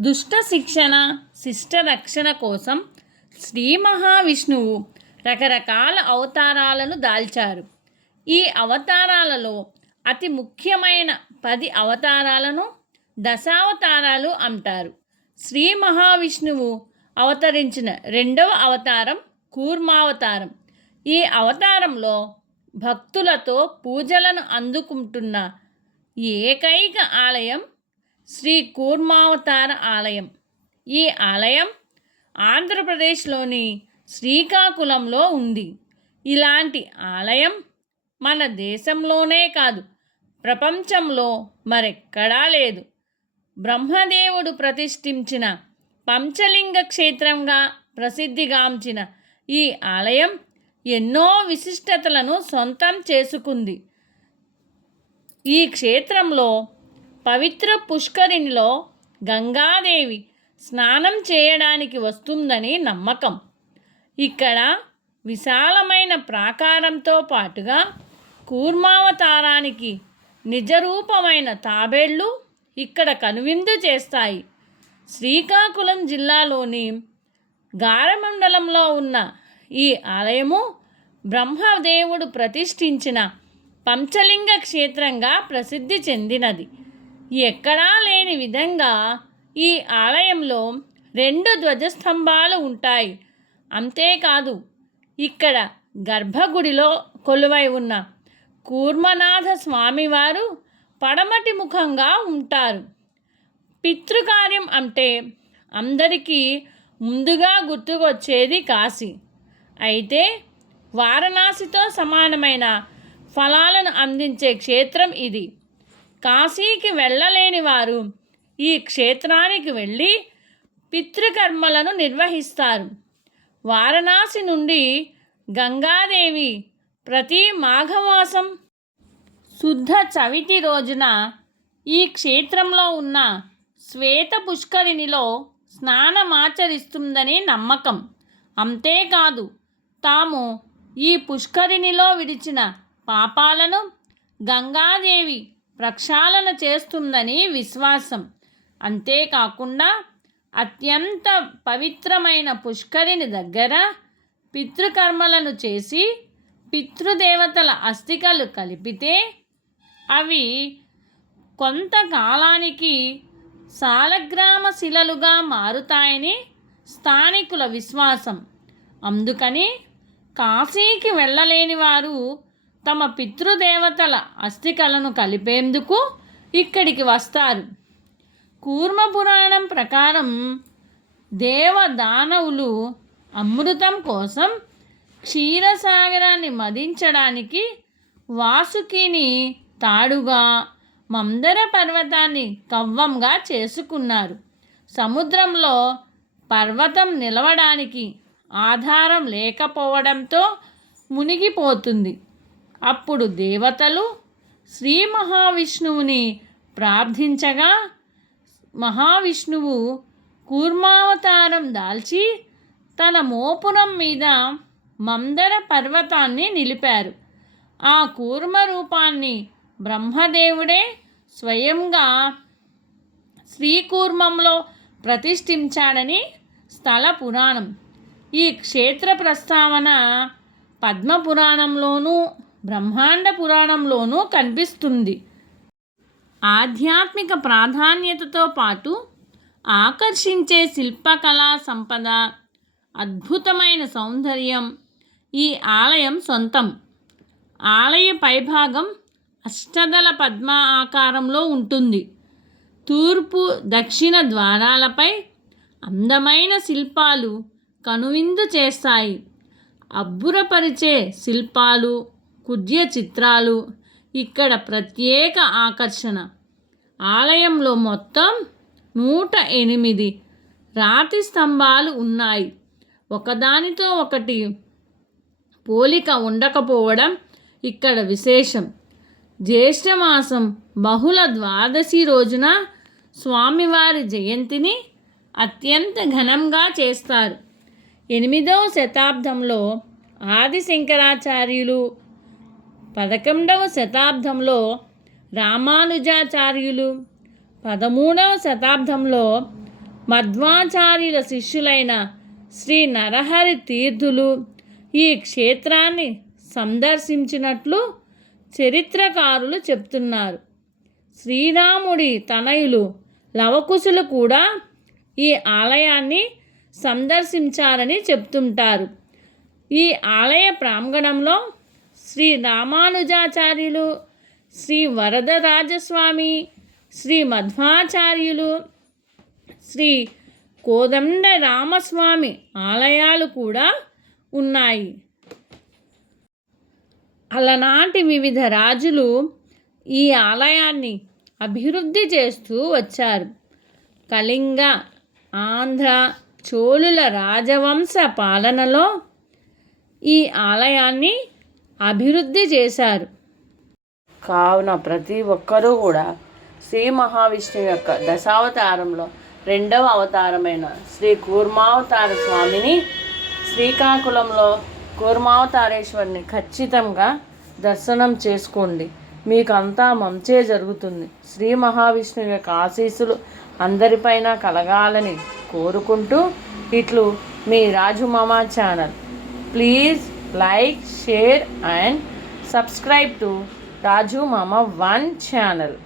దుష్ట శిక్షణ శిష్ట రక్షణ కోసం శ్రీ మహావిష్ణువు రకరకాల అవతారాలను దాల్చారు. ఈ అవతారాలలో అతి ముఖ్యమైన పది అవతారాలను దశావతారాలు అంటారు. శ్రీ మహావిష్ణువు అవతరించిన రెండవ అవతారం కూర్మావతారం. ఈ అవతారంలో భక్తులతో పూజలను అందుకుంటున్న ఏకైక ఆలయం శ్రీ కూర్మావతార ఆలయం. ఈ ఆలయం ఆంధ్రప్రదేశ్లోని శ్రీకాకుళంలో ఉంది. ఇలాంటి ఆలయం మన దేశంలోనే కాదు ప్రపంచంలో మరెక్కడా లేదు. బ్రహ్మదేవుడు ప్రతిష్ఠించిన పంచలింగ క్షేత్రంగా ప్రసిద్ధిగాంచిన ఈ ఆలయం ఎన్నో విశిష్టతలను సొంతం చేసుకుంది. ఈ క్షేత్రంలో పవిత్ర పుష్కరిణిలో గంగాదేవి స్నానం చేయడానికి వస్తుందని నమ్మకం. ఇక్కడ విశాలమైన ప్రాకారంతో పాటుగా కూర్మావతారానికి నిజరూపమైన తాబేళ్ళు ఇక్కడ కనువిందు చేస్తాయి. శ్రీకాకుళం జిల్లాలోని గారమండలంలో ఉన్న ఈ ఆలయము బ్రహ్మదేవుడు ప్రతిష్ఠించిన పంచలింగ క్షేత్రంగా ప్రసిద్ధి చెందినది. ఎక్కడా లేని విధంగా ఈ ఆలయంలో రెండు ధ్వజస్తంభాలు ఉంటాయి. అంతేకాదు ఇక్కడ గర్భగుడిలో కొలువై ఉన్న కూర్మనాథ స్వామివారు పడమటి ముఖంగా ఉంటారు. పితృకార్యం అంటే అందరికీ ముందుగా గుర్తుకొచ్చేది కాశీ. అయితే వారణాసితో సమానమైన ఫలాలను అందించే క్షేత్రం ఇది. కాశీకి వెళ్ళలేని వారు ఈ క్షేత్రానికి వెళ్ళి పితృకర్మలను నిర్వహిస్తారు. వారణాసి నుండి గంగాదేవి ప్రతి మాఘమాసం శుద్ధ చవితి రోజున ఈ క్షేత్రంలో ఉన్న శ్వేత పుష్కరిణిలో స్నానమాచరిస్తుందని నమ్మకం. అంతేకాదు తాము ఈ పుష్కరిణిలో విడిచిన పాపాలను గంగాదేవి ప్రక్షాళన చేస్తుందని విశ్వాసం. అంతేకాకుండా అత్యంత పవిత్రమైన పుష్కరిణి దగ్గర పితృకర్మలను చేసి పితృదేవతల అస్థికలు కలిపితే అవి కొంతకాలానికి సాలగ్రామ శిలలుగా మారుతాయని స్థానికుల విశ్వాసం. అందుకని కాశీకి వెళ్ళలేని వారు తమ పితృదేవతల అస్థికలను కలిపేందుకు ఇక్కడికి వస్తారు. కూర్మ పురాణం ప్రకారం దేవదానవులు అమృతం కోసం క్షీరసాగరాన్ని మదించడానికి వాసుకిని తాడుగా మందర పర్వతాన్ని కవ్వంగా చేసుకున్నారు. సముద్రంలో పర్వతం నిలవడానికి ఆధారం లేకపోవడంతో మునిగిపోతుంది. అప్పుడు దేవతలు శ్రీ మహావిష్ణువుని ప్రార్థించగా మహావిష్ణువు కూర్మావతారం దాల్చి తన మోపురం మీద మందర పర్వతాన్ని నిలిపారు. ఆ కూర్మ రూపాన్ని బ్రహ్మదేవుడే స్వయంగా శ్రీకూర్మంలో ప్రతిష్ఠించాడని స్థల పురాణం. ఈ క్షేత్ర ప్రస్తావన పద్మపురాణంలోనూ బ్రహ్మాండ పురాణంలోనూ కనిపిస్తుంది. ఆధ్యాత్మిక ప్రాధాన్యతతో పాటు ఆకర్షించే శిల్పకళా సంపద అద్భుతమైన సౌందర్యం ఈ ఆలయం సొంతం. ఆలయ పైభాగం అష్టదల పద్మ ఆకారంలో ఉంటుంది. తూర్పు దక్షిణ ద్వారాలపై అందమైన శిల్పాలు కనువిందు చేస్తాయి. అబ్బురపరిచే శిల్పాలు కుద్య చిత్రాలు. ఇక్కడ ప్రత్యేక ఆకర్షణ. ఆలయంలో మొత్తం నూట ఎనిమిది రాతి స్తంభాలు ఉన్నాయి. ఒకదానితో ఒకటి పోలిక ఉండకపోవడం ఇక్కడ విశేషం. జ్యేష్ఠమాసం బహుళ ద్వాదశి రోజున స్వామివారి జయంతిని అత్యంత ఘనంగా చేస్తారు. ఎనిమిదవ శతాబ్దంలో ఆది శంకరాచార్యులు పదకొండవ శతాబ్దంలో రామానుజాచార్యులు పదమూడవ శతాబ్దంలో మధ్వాచార్యుల శిష్యులైన శ్రీ నరహరి తీర్థులు ఈ క్షేత్రాన్ని సందర్శించినట్లు చరిత్రకారులు చెప్తున్నారు. శ్రీరాముడి తనయులు లవకుశులు కూడా ఈ ఆలయాన్ని సందర్శించారని చెప్తుంటారు. ఈ ఆలయ ప్రాంగణంలో శ్రీ రామానుజాచార్యులు శ్రీ వరదరాజస్వామి శ్రీ మధ్వాచార్యులు శ్రీ కోదండ రామస్వామి ఆలయాలు కూడా ఉన్నాయి. అలనాటి వివిధ రాజులు ఈ ఆలయాన్ని అభివృద్ధి చేస్తూ వచ్చారు. కళింగ ఆంధ్ర చోళుల రాజవంశ పాలనలో ఈ ఆలయాన్ని అభివృద్ధి చేశారు. కావున ప్రతి ఒక్కరూ కూడా శ్రీ మహావిష్ణువు యొక్క దశావతారంలో రెండవ అవతారమైన శ్రీ కూర్మావతార స్వామిని శ్రీకాకుళంలో కూర్మావతారేశ్వరిని ఖచ్చితంగా దర్శనం చేసుకోండి. మీకంతా మంచే జరుగుతుంది. శ్రీ మహావిష్ణువు యొక్క ఆశీస్సులు అందరిపైన కలగాలని కోరుకుంటూ ఇట్లు మీ Raju Mama channel. Please like share and subscribe to Raju Mama one channel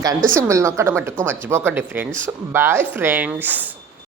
గంట సింబల్ నొక్కడం మట్టుకు మర్చిపోకండి ఫ్రెండ్స్ బాయ్ ఫ్రెండ్స్